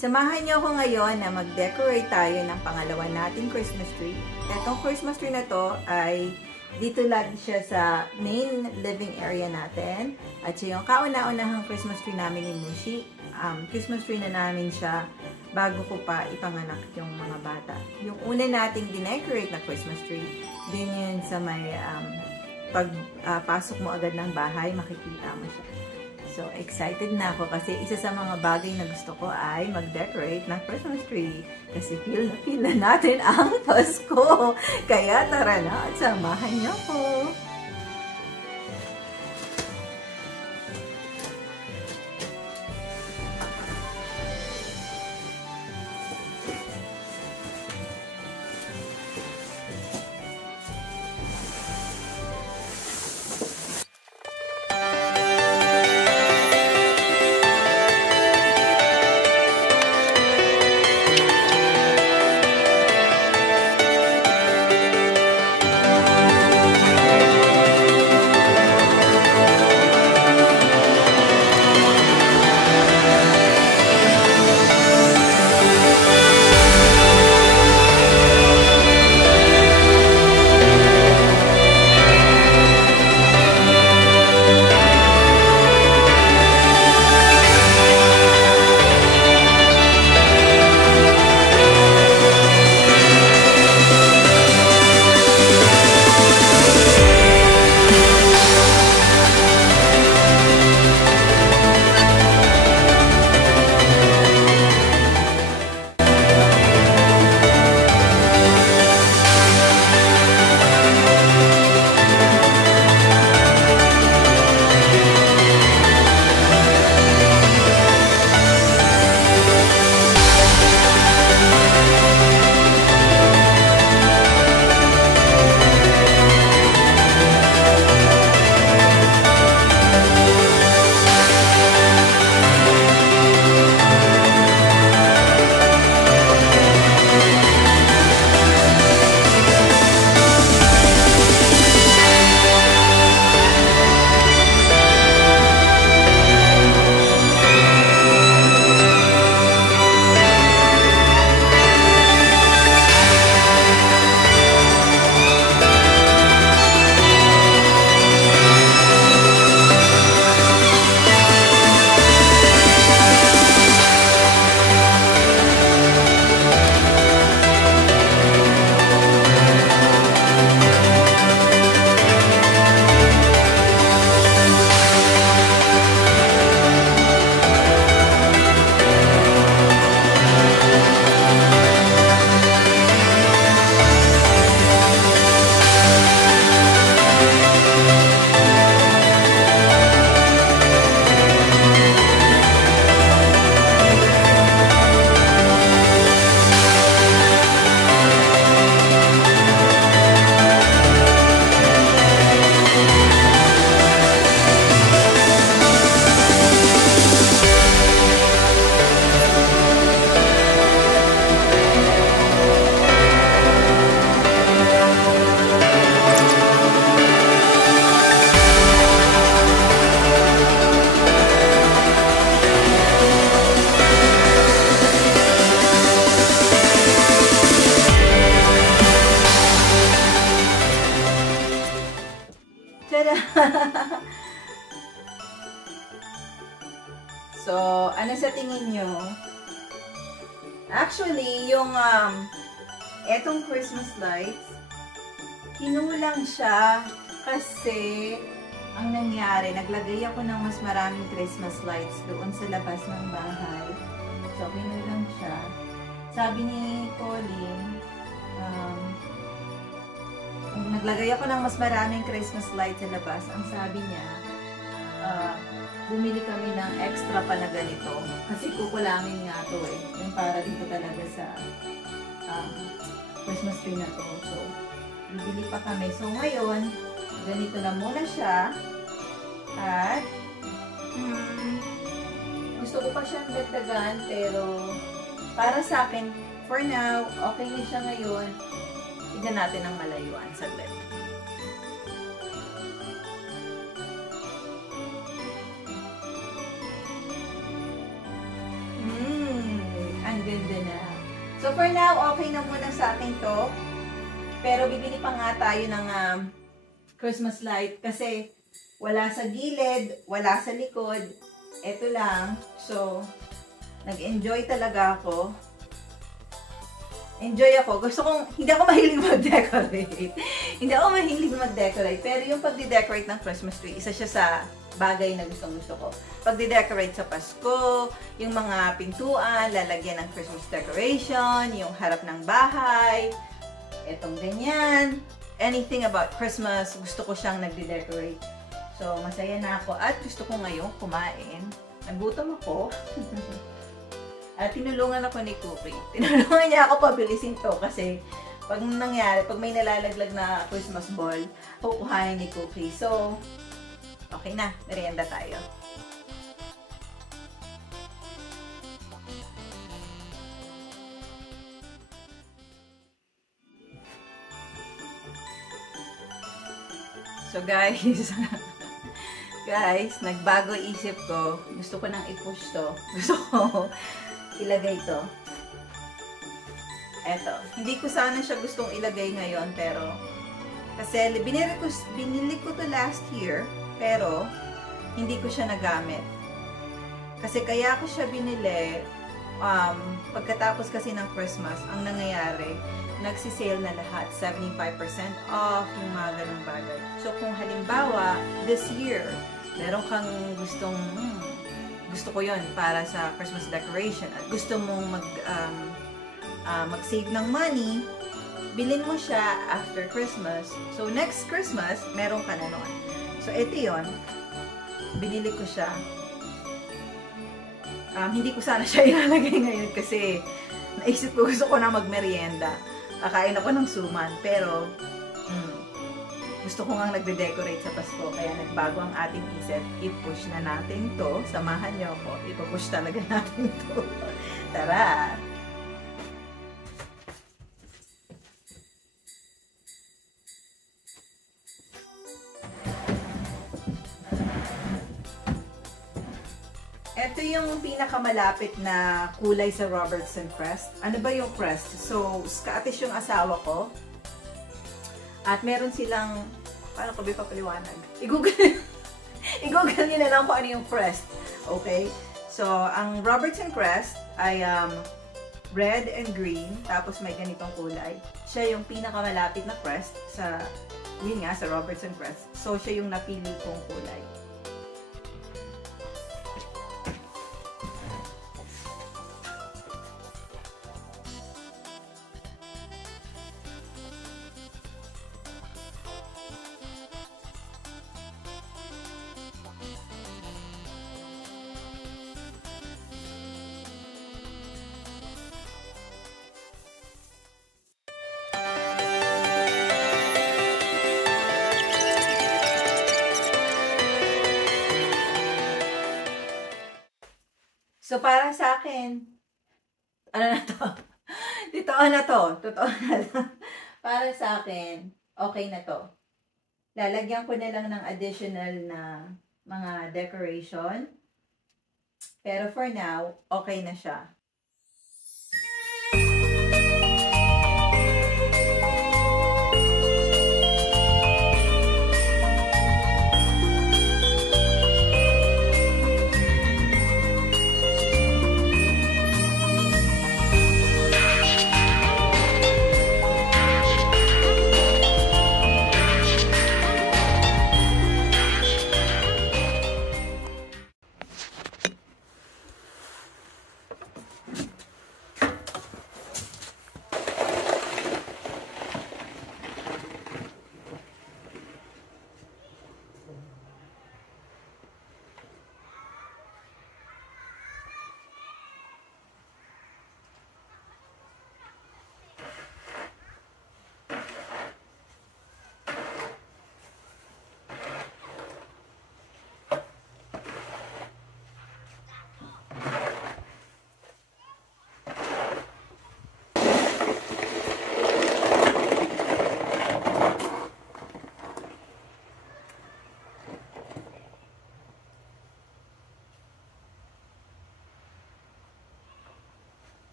Samahan niyo ako ngayon na mag-decorate tayo ng pangalawa nating Christmas tree. Itong Christmas tree na to ay dito lagi siya sa main living area natin. At siya yung kauna-unahang Christmas tree namin ni Mushi. Christmas tree na namin siya bago ko pa ipanganak yung mga bata. Yung una nating dinecorate na Christmas tree, din yun sa may pagpasok mo agad ng bahay, makikita mo siya. So, excited na ako kasi isa sa mga bagay na gusto ko ay mag-decorate ng Christmas tree. Kasi feel na natin ang Pasko. Kaya tara na at samahan niyo ko. So, ano sa tingin nyo? Actually, yung etong Christmas lights, kinulang siya kasi ang nangyari, naglagay ako ng mas maraming Christmas lights doon sa labas ng bahay. So, kinulang siya. Sabi ni Colleen, naglagay ako ng mas maraming Christmas lights sa labas. Ang sabi niya, bumili kami ng extra pa na ganito. Kasi kukulangin nga to eh. Yung para dito talaga sa Christmas tree na to. So, bibili pa kami. So, ngayon, ganito na muna siya. At, gusto ko pa siyang dagdagan. Pero, para sa akin, for now, okay na siya ngayon. Tignan natin ang malayuan. Saglit. So for now, okay na muna sa akin to. Pero bibili pa nga tayo ng Christmas light kasi wala sa gilid, wala sa likod. Ito lang. So, nag-enjoy talaga ako. Enjoy ako. Gusto kong, hindi ako mahilig mag-decorate. Hindi ako mahilig mag-decorate. Pero yung pag-decorate ng Christmas tree, isa siya sa bagay na gustong-gusto ko. Pag-decorate sa Pasko, yung mga pintuan, lalagyan ng Christmas decoration, yung harap ng bahay, etong ganyan. Anything about Christmas, gusto ko siyang nagde-decorate. So, masaya na ako. At gusto ko ngayong kumain. Nagutom ako. At tinulungan ako ni Cookie. Tinulungan niya ako pabilisin to kasi pag nangyari, pag may nalalaglag na Christmas ball, kukuhain ni Cookie. So, okay na. Merienda tayo. So guys, nagbago isip ko. Gusto ko nang i-push to. Gusto ko ilagay to. Eto. Hindi ko sana siya gustong ilagay ngayon, pero kasi binili ko to last year, pero hindi ko siya nagamit. Kasi kaya ko siya binili, pagkatapos kasi ng Christmas, ang nangyayari, nagsisale na lahat, 75% off, yung mga ganung bagay. So, kung halimbawa, this year, meron kang gusto ko yon para sa Christmas decoration, at gusto mong mag-save ng money, bilhin mo siya after Christmas. So, next Christmas, meron ka na nun. So, ito yon, binili ko siya. Hindi ko sana siya ilalagay ngayon kasi naisip ko gusto ko na magmerienda. Kakain ako ng suman, pero gusto ko nga nagde-decorate sa Pasko, kaya nagbago ang ating isip. I-push na natin to. Samahan niyo ako. I-push talaga natin to. Tara! Ito yung pinakamalapit na kulay sa Robertson Crest. Ano ba yung crest? So, Scottish yung asawa ko. At meron silang, paano ko ba papaliwanag? I-google nyo na lang kung ano yung crest. Okay? So, ang Robertson Crest ay red and green, tapos may ganitong kulay. Siya yung pinakamalapit na crest sa, yun nga, sa Robertson Crest. So, siya yung napili kong kulay. So, para sa akin, ano na to? Totoo na to. Totoo na lang. Para sa akin, okay na to. Lalagyan ko na lang ng additional na mga decoration. Pero for now, okay na siya.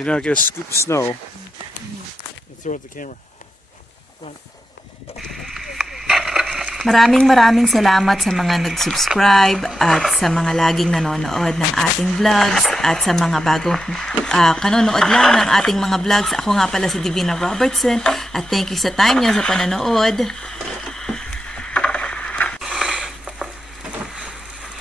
You're not gonna scoop snow and throw it at the camera. Come on. Maraming salamat sa mga nag-subscribe at sa mga laging nanonood ng ating vlogs at sa mga bagong kanonood lang ng ating mga vlogs. Ako nga pala si Divina Robertson at thank you sa time niyo sa panonood.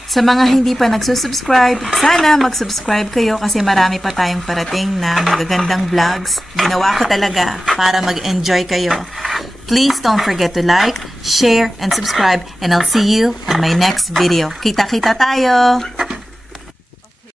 Sa mga hindi pa nagsusubscribe, sana mag-subscribe kayo kasi marami pa tayong parating na magagandang vlogs. Ginawa ko talaga para mag-enjoy kayo. Please don't forget to like, share, and subscribe, and I'll see you on my next video. Kita-kita tayo!